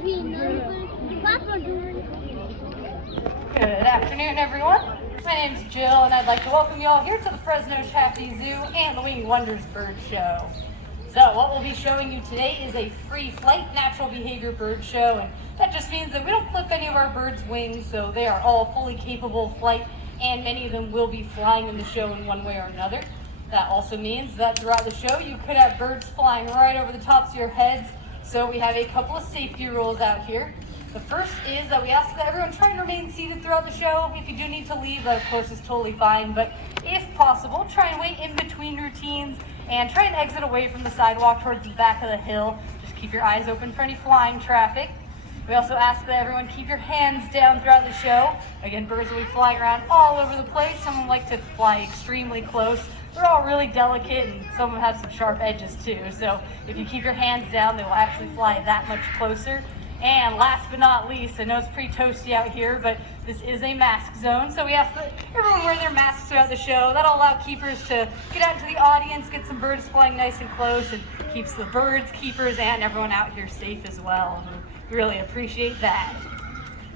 Good afternoon, everyone. My name's Jill, and I'd like to welcome you all here to the Fresno Chapter Zoo and the Winged Wonders Bird Show. So what we'll be showing you today is a free flight natural behavior bird show, and that just means that we don't clip any of our birds' wings, so they are all fully capable of flight, and many of them will be flying in the show in one way or another. That also means that throughout the show you could have birds flying right over the tops of your heads, so we have a couple of safety rules out here. The first is that we ask that everyone try and remain seated throughout the show. If you do need to leave, that of course is totally fine, but if possible, try and wait in between routines and try and exit away from the sidewalk towards the back of the hill. Just keep your eyes open for any flying traffic. We also ask that everyone keep your hands down throughout the show. Again, birds will be flying around all over the place. Some of them like to fly extremely close. They're all really delicate, and some of them have some sharp edges too. So if you keep your hands down, they will actually fly that much closer. And last but not least, I know it's pretty toasty out here, but this is a mask zone, so we ask that everyone wear their masks throughout the show. That'll allow keepers to get out into the audience, get some birds flying nice and close, and keeps the birds, keepers, and everyone out here safe as well. We really appreciate that.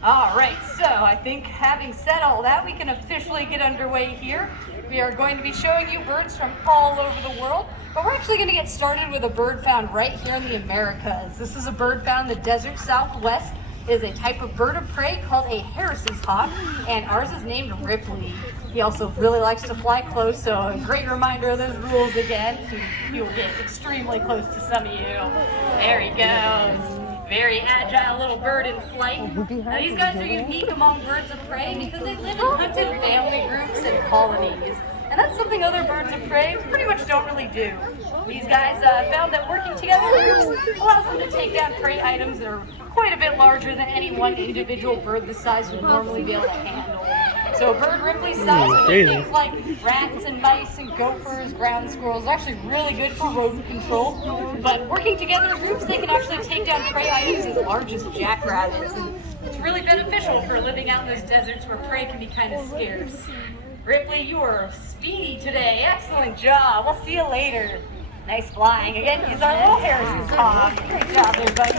All right, so I think having said all that, we can officially get underway here. We are going to be showing you birds from all over the world, but we're actually going to get started with a bird found right here in the Americas. This is a bird found in the desert Southwest. It is a type of bird of prey called a Harris's hawk, and ours is named Ripley. He also really likes to fly close, so a great reminder of those rules again. He will get extremely close to some of you. There he goes. Very agile little bird in flight. Now, these guys are unique among birds of prey because they live in hunted family groups and colonies. And that's something other birds of prey pretty much don't really do. These guys found that working together in groups allows them to take down prey items that are quite a bit larger than any one individual bird this size would normally be able to handle. So a bird Ripley's size would be things like rats and mice and gophers, ground squirrels. It's actually really good for rodent control. But working together in groups, they can actually take down prey items as large as jackrabbits. And it's really beneficial for living out in those deserts where prey can be kind of scarce. Ripley, you are speedy today. Excellent job. We'll see you later. Nice flying. Again, he's our little Harris's hawk. Great job there, buddy.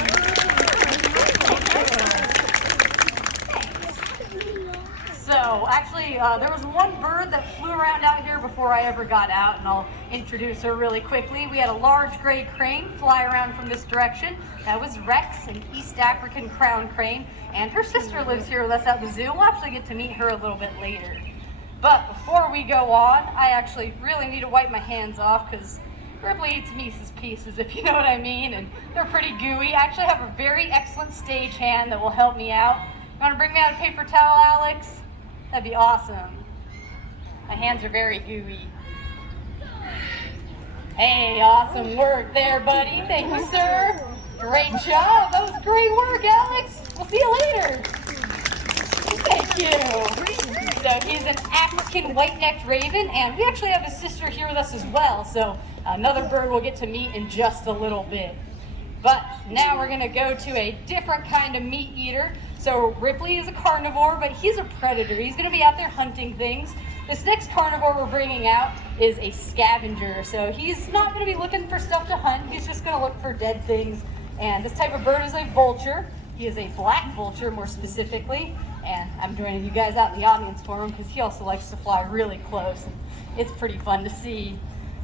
So actually, there was one bird that flew around out here before I ever got out, and I'll introduce her really quickly. We had a large gray crane fly around from this direction. That was Rex, an East African crown crane, and her sister lives here with us at the zoo. We'll actually get to meet her a little bit later. But before we go on, I actually really need to wipe my hands off because Ripley eats Mises pieces, if you know what I mean, and they're pretty gooey. I actually have a very excellent stage hand that will help me out. You want to bring me out a paper towel, Alex? That'd be awesome. My hands are very gooey. Hey, awesome work there, buddy. Thank you, sir. Great job. That was great work, Alex. We'll see you later. Thank you. So he's an African white-necked raven, and we actually have his sister here with us as well. So another bird we'll get to meet in just a little bit. But now we're gonna go to a different kind of meat eater. So Ripley is a carnivore, but he's a predator. He's gonna be out there hunting things. This next carnivore we're bringing out is a scavenger. So he's not gonna be looking for stuff to hunt. He's just gonna look for dead things. And this type of bird is a vulture. He is a black vulture, more specifically. And I'm joining you guys out in the audience for him because he also likes to fly really close. It's pretty fun to see.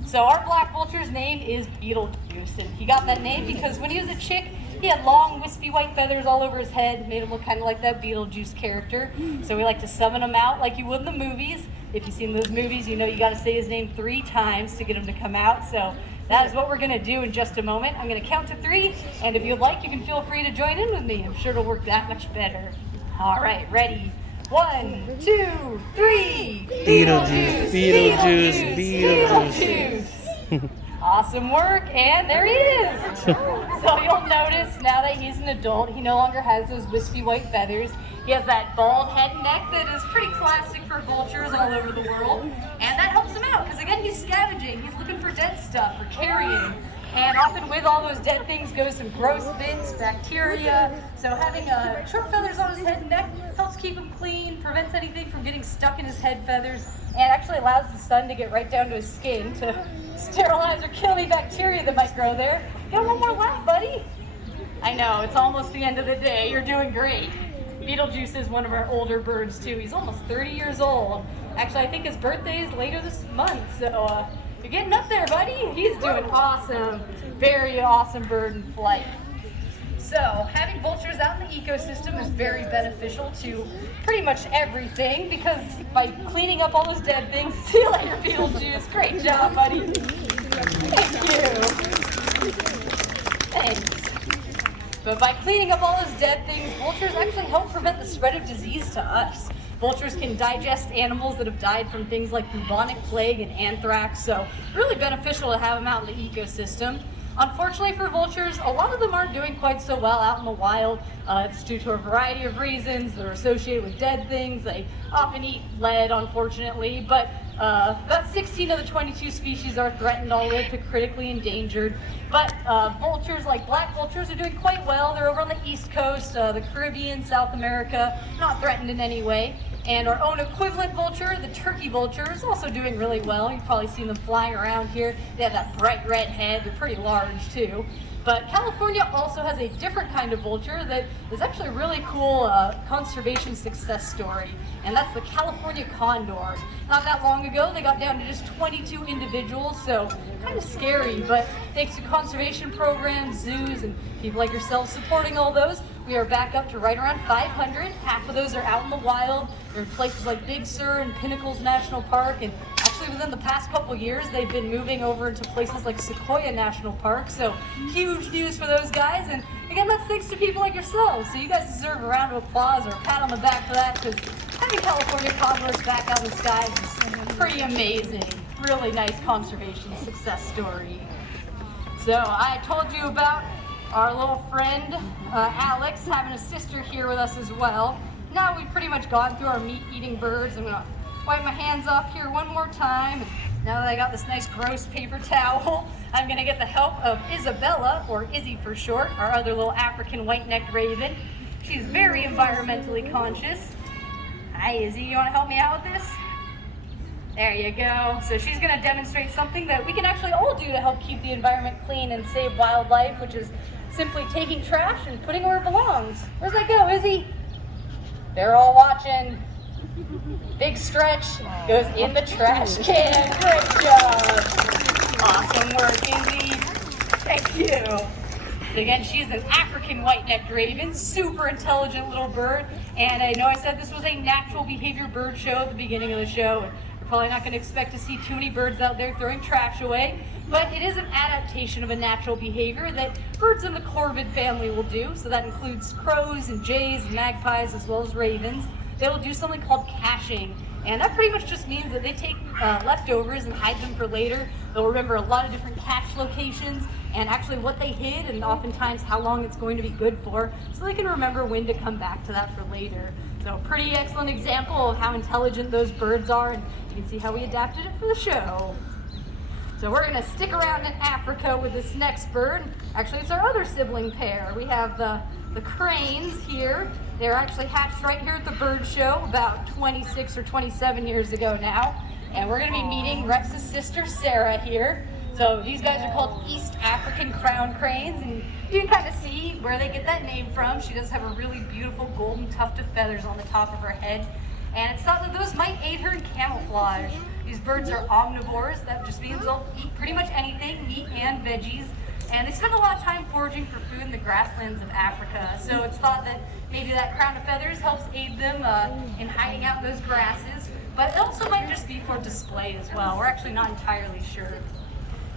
So our black vulture's name is Beetlejuice, and he got that name because when he was a chick, he had long, wispy white feathers all over his head, made him look kind of like that Beetlejuice character. So we like to summon him out like you would in the movies. If you've seen those movies, you know you got to say his name 3 times to get him to come out. So that is what we're going to do in just a moment. I'm going to count to 3, and if you'd like, you can feel free to join in with me. I'm sure it'll work that much better. All right, ready? 1, 2, 3. Beetlejuice, Beetlejuice, Beetlejuice. Awesome work, and there he is. So you'll notice now that he's an adult, he no longer has those wispy white feathers. He has that bald head and neck that is pretty classic for vultures all over the world, and that helps him out because again, he's scavenging. He's looking for dead stuff or carrion. And often with all those dead things goes some gross bits, bacteria. So having short feathers on his head and neck helps keep him clean, prevents anything from getting stuck in his head feathers, and actually allows the sun to get right down to his skin to sterilize or kill any bacteria that might grow there. Got one more left, buddy. I know, it's almost the end of the day. You're doing great. Beetlejuice is one of our older birds too. He's almost 30 years old. Actually, I think his birthday is later this month, so you're getting up there, buddy. He's doing awesome. Very awesome bird in flight. So, having vultures out in the ecosystem is very beneficial to pretty much everything because by cleaning up all those dead things, see you later, Beetlejuice. Great job, buddy. Thank you. Thanks. But by cleaning up all those dead things, vultures actually help prevent the spread of disease to us. Vultures can digest animals that have died from things like bubonic plague and anthrax, so really beneficial to have them out in the ecosystem. Unfortunately for vultures, a lot of them aren't doing quite so well out in the wild. It's due to a variety of reasons that are associated with dead things. They often eat lead, unfortunately, but about 16 of the 22 species are threatened all live to critically endangered. But vultures like black vultures are doing quite well. They're over on the East Coast, the Caribbean, South America, not threatened in any way. And our own equivalent vulture, the turkey vulture, is also doing really well. You've probably seen them flying around here. They have that bright red head. They're pretty large too. But California also has a different kind of vulture that is actually a really cool conservation success story. And that's the California Condor. Not that long ago, they got down to just 22 individuals, so kind of scary. But thanks to conservation programs, zoos, and people like yourself supporting all those, we are back up to right around 500. Half of those are out in the wild. They're in places like Big Sur and Pinnacles National Park. And actually within the past couple years, they've been moving over into places like Sequoia National Park. So huge news for those guys. And again, that's thanks to people like yourselves. So you guys deserve a round of applause or a pat on the back for that, because having California condors back out in the skies is pretty amazing. Really nice conservation success story. So I told you about our little friend, Alex, having a sister here with us as well. Now we've pretty much gone through our meat-eating birds. I'm gonna wipe my hands off here one more time. Now that I got this nice gross paper towel, I'm gonna get the help of Isabella, or Izzy for short, our other little African white-necked raven. She's very environmentally conscious. Hi Izzy, you wanna help me out with this? There you go. So she's going to demonstrate something that we can actually all do to help keep the environment clean and save wildlife, which is simply taking trash and putting it where it belongs. Where's that go, Izzy? They're all watching. Big stretch goes in the trash can. Great job. Awesome work, Izzy. Thank you. Again, she's an African white-necked raven, super intelligent little bird. And I know I said this was a natural behavior bird show at the beginning of the show. Probably not going to expect to see too many birds out there throwing trash away, but it is an adaptation of a natural behavior that birds in the corvid family will do. So that includes crows and jays and magpies as well as ravens. They will do something called caching, and that pretty much just means that they take leftovers and hide them for later. They'll remember a lot of different cache locations and actually what they hid and oftentimes how long it's going to be good for, so they can remember when to come back to that for later. So pretty excellent example of how intelligent those birds are, and you can see how we adapted it for the show. So we're going to stick around in Africa with this next bird. Actually, it's our other sibling pair. We have the cranes here. They're actually hatched right here at the bird show about 26 or 27 years ago now. And we're going to be meeting Rex's sister, Sarah, here. So these guys are called East African crown cranes, and you can kind of see where they get that name from. She does have a really beautiful golden tuft of feathers on the top of her head, and it's thought that those might aid her in camouflage. These birds are omnivores. That just means they'll eat pretty much anything, meat and veggies, and they spend a lot of time foraging for food in the grasslands of Africa. So it's thought that maybe that crown of feathers helps aid them in hiding out in those grasses, but it also might just be for display as well. We're actually not entirely sure.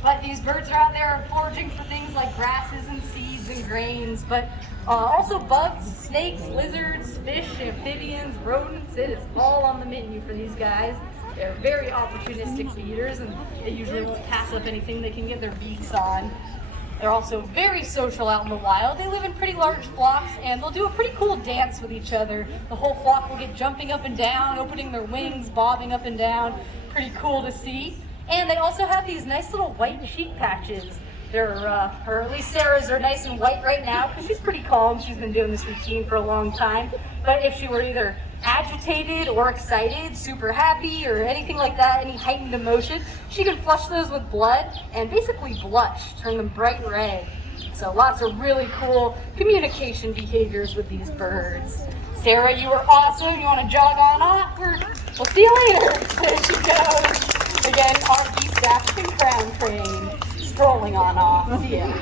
But these birds are out there foraging for things like grasses and seeds and grains, but also bugs, snakes, lizards, fish, amphibians, rodents. It is all on the menu for these guys. They're very opportunistic feeders, and they usually won't pass up anything they can get their beaks on. They're also very social out in the wild. They live in pretty large flocks, and they'll do a pretty cool dance with each other. The whole flock will get jumping up and down, opening their wings, bobbing up and down. Pretty cool to see. And they also have these nice little white cheek patches. They're, or at least Sarah's are nice and white right now because she's pretty calm. She's been doing this routine for a long time. But if she were either agitated or excited, super happy, or anything like that, any heightened emotion, she can flush those with blood and basically blush, turn them bright red. So lots of really cool communication behaviors with these birds. Sarah, you were awesome. You want to jog on off? We'll see you later. There she goes. Again, our East African crown crane strolling on off. See ya.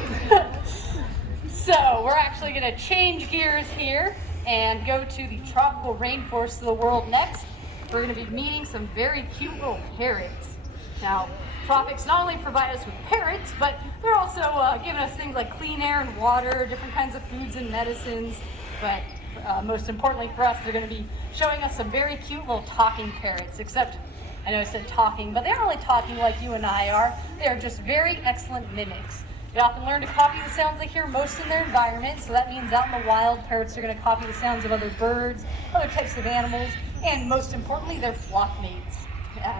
So we're actually going to change gears here and go to the tropical rainforest of the world next. We're going to be meeting some very cute little parrots. Now, tropics not only provide us with parrots, but they're also giving us things like clean air and water, different kinds of foods and medicines. But most importantly for us, they're going to be showing us some very cute little talking parrots, except I know I said talking, but they aren't really talking like you and I are. They are just very excellent mimics. They often learn to copy the sounds they hear most in their environment, so that means out in the wild, parrots are going to copy the sounds of other birds, other types of animals, and most importantly, their flock mates.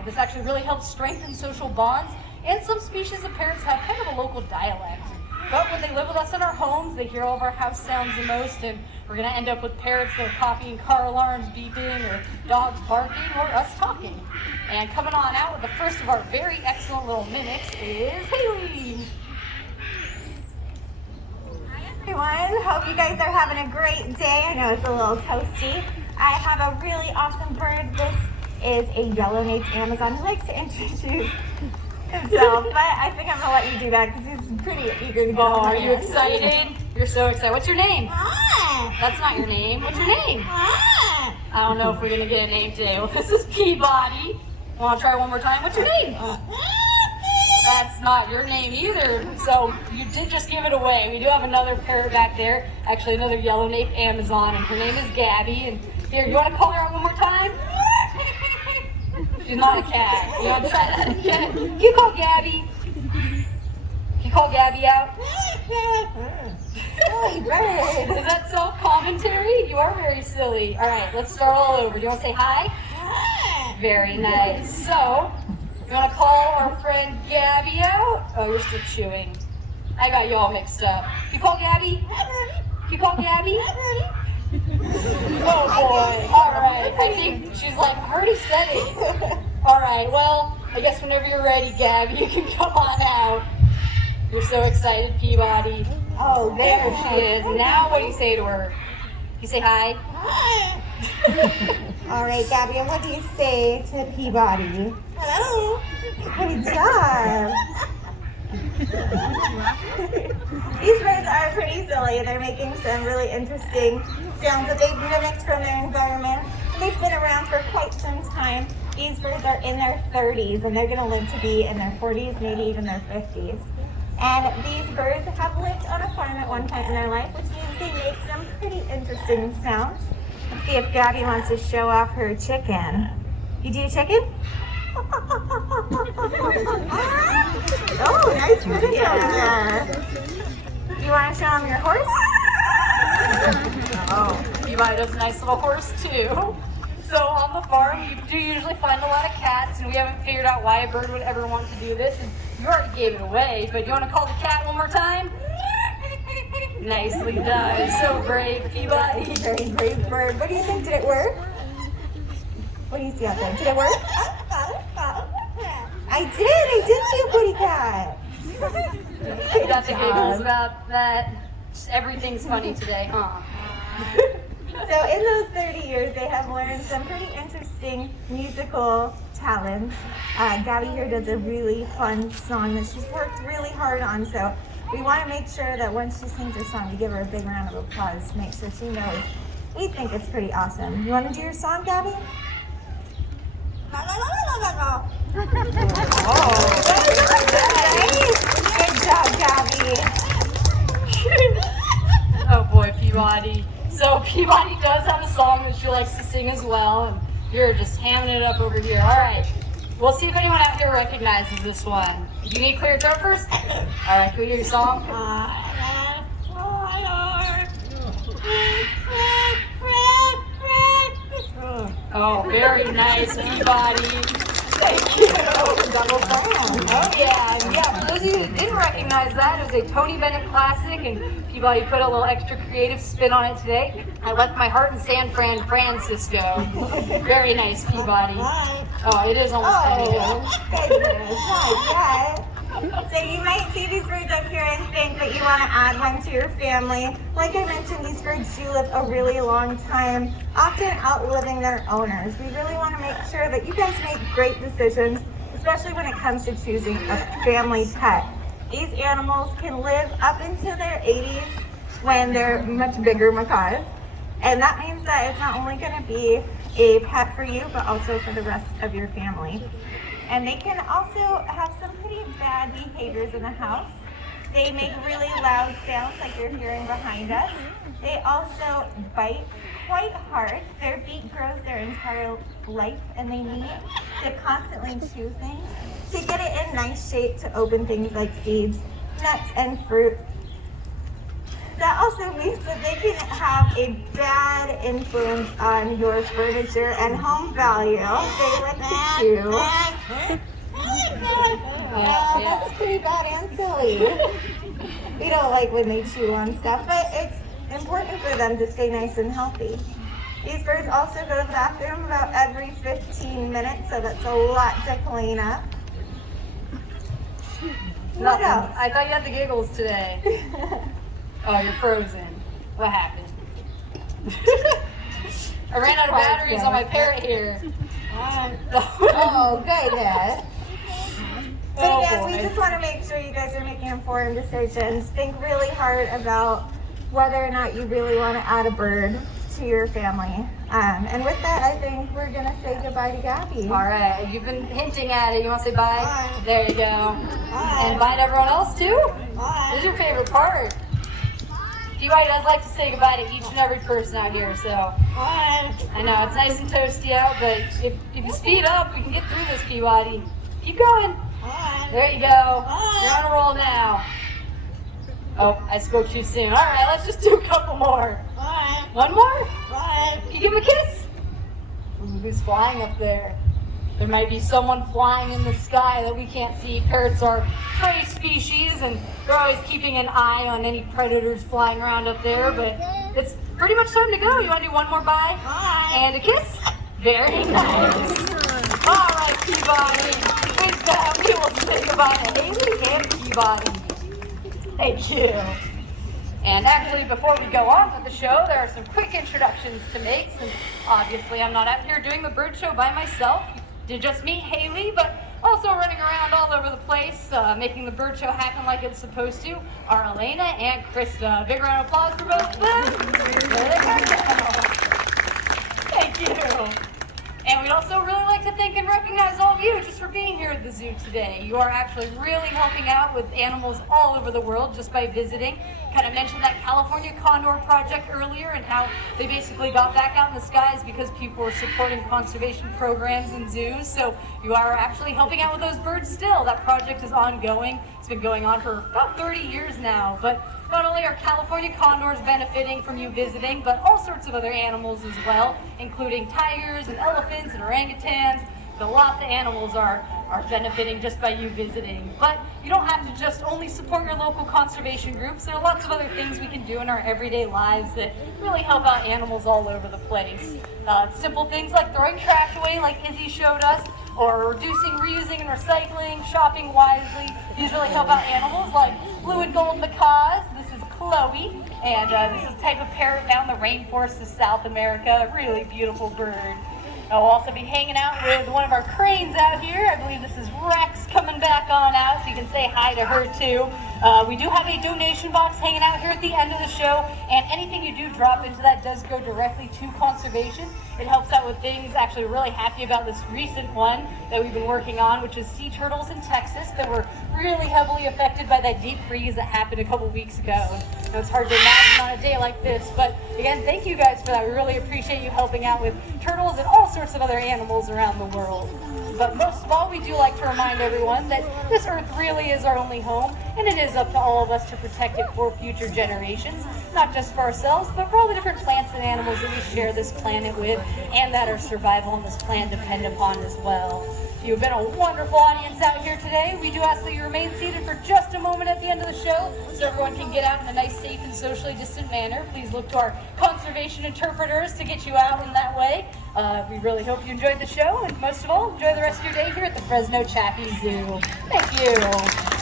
This actually really helps strengthen social bonds, and some species of parrots have kind of a local dialect. But when they live with us in our homes, they hear all of our house sounds the most, and we're going to end up with parrots that are copying car alarms beeping, or dogs barking, or us talking. And coming on out with the first of our very excellent little mimics is Haley. Everyone, hope you guys are having a great day. I know it's a little toasty. I have a really awesome bird. This is a yellow-naped Amazon who likes to introduce himself, but I think I'm gonna let you do that because he's pretty eager to go. Oh, are you excited? You're so excited. What's your name? That's not your name. What's your name? I don't know if we're gonna get a name today. Well, this is Peabody. Want to try one more time? What's your name? That's not your name either. So you did just give it away. We do have another parrot back there. Actually, another yellow-naped Amazon, and her name is Gabby. And here, you want to call her out one more time? She's not a cat. You want to try that again? You call Gabby. You call Gabby out. Is that self-commentary? You are very silly. All right, let's start all over. Do you want to say hi? Very nice. So, you want to call our friend Gabby out? Oh, you're still chewing. I got you all mixed up. You call Gabby? You call Gabby? Oh boy. All right. I think she's like, I already said it. All right. Well, I guess whenever you're ready, Gabby, you can come on out. You're so excited, Peabody. Oh, there she is. Now what do you say to her? You say hi? All right, Gabby, and what do you say to Peabody? Hello. Good job. These birds are pretty silly. They're making some really interesting sounds that they've mimicked from their environment. They've been around for quite some time. These birds are in their 30s, and they're going to live to be in their 40s, maybe even their 50s. And these birds have lived on a farm at one point in their life, which means they make some pretty interesting sounds. Let's see if Gabby wants to show off her chicken. You do chicken? Oh, nice video there. Do you want to show them your horse? Oh, Peabody does a nice little horse too. So on the farm, you do usually find a lot of cats, and we haven't figured out why a bird would ever want to do this. And you already gave it away, but do you want to call the cat one more time? Nicely done. So brave, Peabody. Very brave bird. What do you think? Did it work? What do you see out there? Did it work? I did see a kitty cat. You got the giggles about that. Just everything's funny today, huh? So in those 30 years, they have learned some pretty interesting musical talents. Gabby here does a really fun song that she's worked really hard on. So we want to make sure that once she sings her song, we give her a big round of applause to make sure she knows we think it's pretty awesome. You want to do your song, Gabby? Good job, Gabby. Oh boy, Peabody. So Peabody does have a song that she likes to sing as well, and you're just hamming it up over here. All right, we'll see if anyone out here recognizes this one. Do you need to clear your throat first? All right, can we hear your song? Oh, very nice, Peabody. Thank you. Double brown. Oh yeah. For those of you who didn't recognize that, it was a Tony Bennett classic, and Peabody put a little extra creative spin on it today. I left my heart in San Francisco. Very nice, Peabody. Oh, it is almost funny. Goodness, not yet. So you might see these birds up here and think that you want to add one to your family. Like I mentioned, these birds do live a really long time, often outliving their owners. We really want to make sure that you guys make great decisions, especially when it comes to choosing a family pet. These animals can live up into their 80s when they're much bigger macaws. And that means that it's not only going to be a pet for you, but also for the rest of your family. And they can also have some pretty bad behaviors in the house. They make really loud sounds like you're hearing behind us. They also bite quite hard. Their beak grows their entire life, and they need to constantly chew things to get it in nice shape to open things like seeds, nuts, and fruit. That also means that they can have a bad influence on your furniture and home value. They like to chew. That's pretty bad and silly. We don't like when they chew on stuff, but it's important for them to stay nice and healthy. These birds also go to the bathroom about every 15 minutes, so that's a lot to clean up. What Nothing. else? I thought you had the giggles today. Oh, you're frozen. What happened? I ran out of batteries on my parrot here. Oh, goodness. But Oh, again, we boy. just want to make sure you guys are making informed decisions. Think really hard about whether or not you really want to add a bird to your family. And with that, I think we're going to say goodbye to Gabby. All right, you've been hinting at it. You want to say bye? Bye. There you go. And bye to everyone else too? This is your favorite part. Peabody does like to say goodbye to each and every person out here, so I know it's nice and toasty out, but if you speed up, we can get through this, Peabody. Keep going. There you go. You're on a roll now. Oh, I spoke too soon. All right, let's just do a couple more. One more? Can you give him a kiss? Ooh, who's flying up there? There might be someone flying in the sky that we can't see. Parrots are prey species, and they're always keeping an eye on any predators flying around up there, but it's pretty much time to go. You want to do one more bye? And a kiss? Very nice. All right, Peabody. With that, we will say goodbye to Haley and Peabody. Thank you. And actually, before we go on with the show, there are some quick introductions to make, since obviously I'm not out here doing the bird show by myself. Did just meet Haley, but also running around all over the place, making the bird show happen like it's supposed to, are Elena and Krista. Big round of applause for both of them. There they go. Thank you. And we'd also really like to thank and recognize all of you just for being here at the zoo today. You are actually really helping out with animals all over the world just by visiting. Kind of mentioned that California Condor project earlier and how they basically got back out in the skies because people were supporting conservation programs in zoos. So you are actually helping out with those birds still. That project is ongoing. It's been going on for about 30 years now. But not only are California condors benefiting from you visiting, but all sorts of other animals as well, including tigers and elephants and orangutans. So lots of animals are benefiting just by you visiting. But you don't have to just only support your local conservation groups. There are lots of other things we can do in our everyday lives that really help out animals all over the place. Simple things like throwing trash away like Izzy showed us, or reducing, reusing, and recycling, shopping wisely. These really help out animals like blue and gold macaws. This is Chloe, and this is a type of parrot found in the rainforests of South America. A really beautiful bird. I'll also be hanging out with one of our cranes out here. I believe this is Rex coming back on out, so you can say hi to her too. We do have a donation box hanging out here at the end of the show, and anything you do drop into that does go directly to conservation. It helps out with things. Actually, really happy about this recent one that we've been working on, which is sea turtles in Texas that were really heavily affected by that deep freeze that happened a couple weeks ago. And it's hard to imagine on a day like this, but again, thank you guys for that. We really appreciate you helping out with turtles and all sorts of other animals around the world. But most of all, we do like to remind everyone that this earth really is our only home, and it is up to all of us to protect it for future generations, not just for ourselves, but for all the different plants and animals that we share this planet with, and that our survival on this planet depend upon as well. You've been a wonderful audience out here today. We do ask that you remain seated for just a moment at the end of the show so everyone can get out in a nice, safe, and socially distant manner. Please look to our conservation interpreters to get you out in that way. We really hope you enjoyed the show, and most of all, enjoy the rest of your day here at the Fresno Chappie Zoo. Thank you.